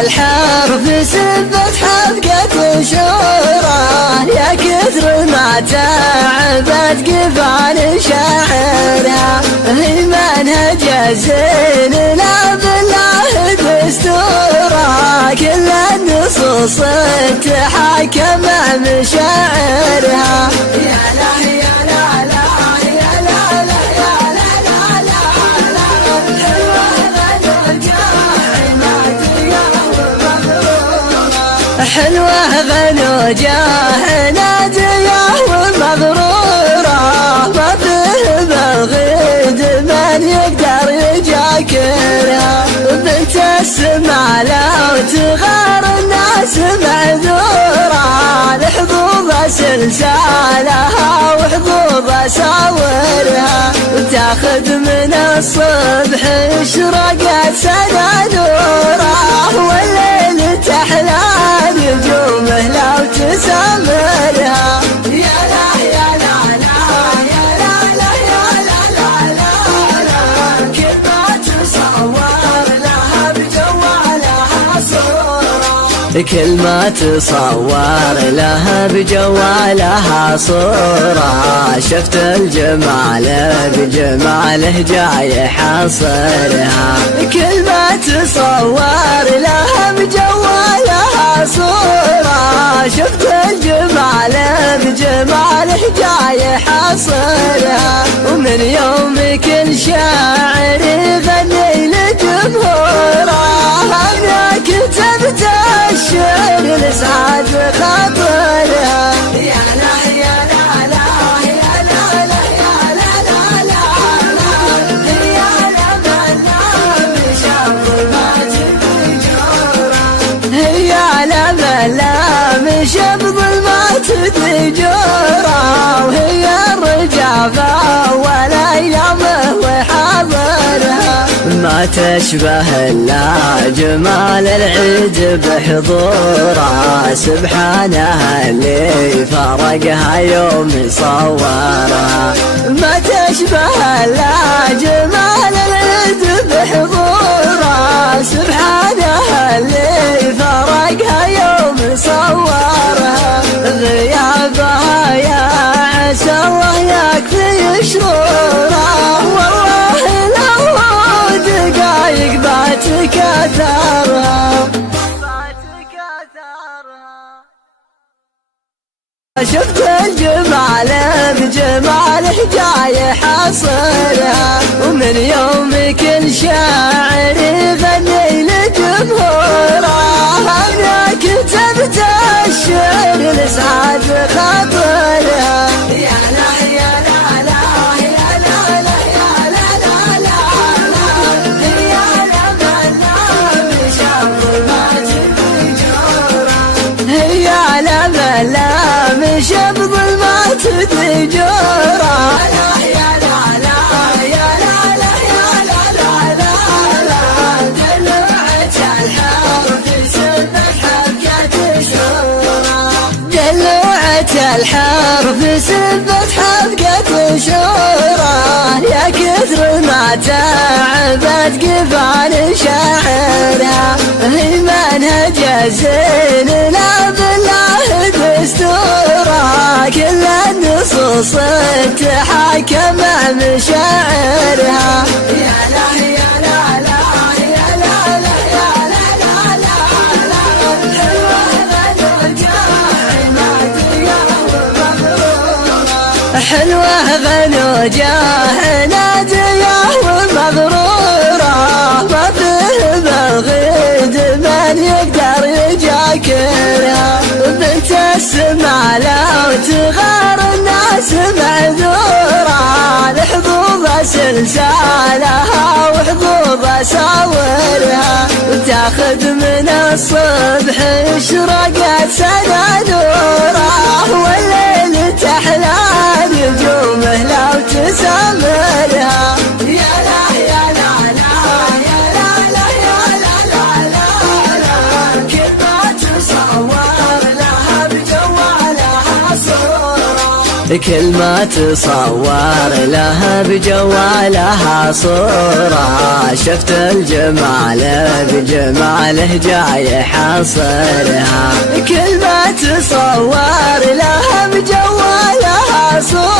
الحرب سبت حبقة شورى، يا كثر ما تعبت قبال شاعرها، هي منهج الزين لا بالله دستورا، كل النصوص تحكم مشاعرها. يا لا يا لا لا يا لا لا يا لا لا لا حلوة غنوجة نادية ومغرورة، ما فيه بالغيد من يقدر يجاكرها، بنت السما لو تغار الناس معذورة، لحظوظ سلسالها وحظوظ ساورها، تاخذ من الصبح اشرقت سنة نورة، والليل تحلى نجومه لو تسمرها. يا لا يا لا لا يا لا لا يا لا لا لا كل ما تصور لها بجوالها صورة، كل ما تصور لها بجوالها صورة، شفت الجمال بجماله جاي حصرها، كل ما تصور لها بجوالها صورة، شفت الجمال بجماله جاي حصرها، ومن يوم كل شاعر يغني لجمهوره، أنا كتبت الشعر لسعد خاطرها. يا لا يا لا لا يا لا لا يا لا لا لا يا لا لا بشر ما تدجورا، يا لا لا مش بظلمات تدجورا، وهي الرجافة ولا ايامه وحاضرها، ما تشبه الا جمال العيد بحضورها، سبحانه اللي فرقها يوم صورها، ما تشبه الا جمال العيد بحضورها، سبحانه اللي فرقها يوم صورها، غيابها يا عسى الله يكفي شرورها، والله لو دقايق باتكاثرها. شفت الجمال بجماله جاي حصرها، ومن يوم كل شاعر يغني لجمهوره، أنا كتبت الشعر لسعد خاطرها. يا لا يا لا لا يا لا لا يا لا لا لا يا لا لا بشر ما تدجورا، يا لا لا مش بظلمات تدجورا. يا لا لا يا لا لا يا لا لا لا دلوعة الحرب سبت حبقة شورى، دلوعة الحرب سبت حبقة شورى، يا كثر ما تعبت قبال شاعرها، هي منهج الزين لا بالله دستورا، كل النصوص تحكم مشاعرها. يا لا يا لا لا يا لا لا يا لا لا لا حلوة غنوجة نادية ومغرورة، حلوة غنوجة نادية ومغرورة، ما فيه بالغير الناس معذورة، الحظوظ سلسالها وحظوظ ساورها، وتاخذ من الصبح اشرقت سنة نوره، والليل تحلى نجومه لو تسمرها. يا لا يا لا لا يا لا لا يا لا لا لا لا، كل ما تصور لها بجوالها صورة، كل ما تصور لها بجوالها صورة، شفت الجمال بجماله جاي حاصرها، كل ما تصور لها بجوالها صورة،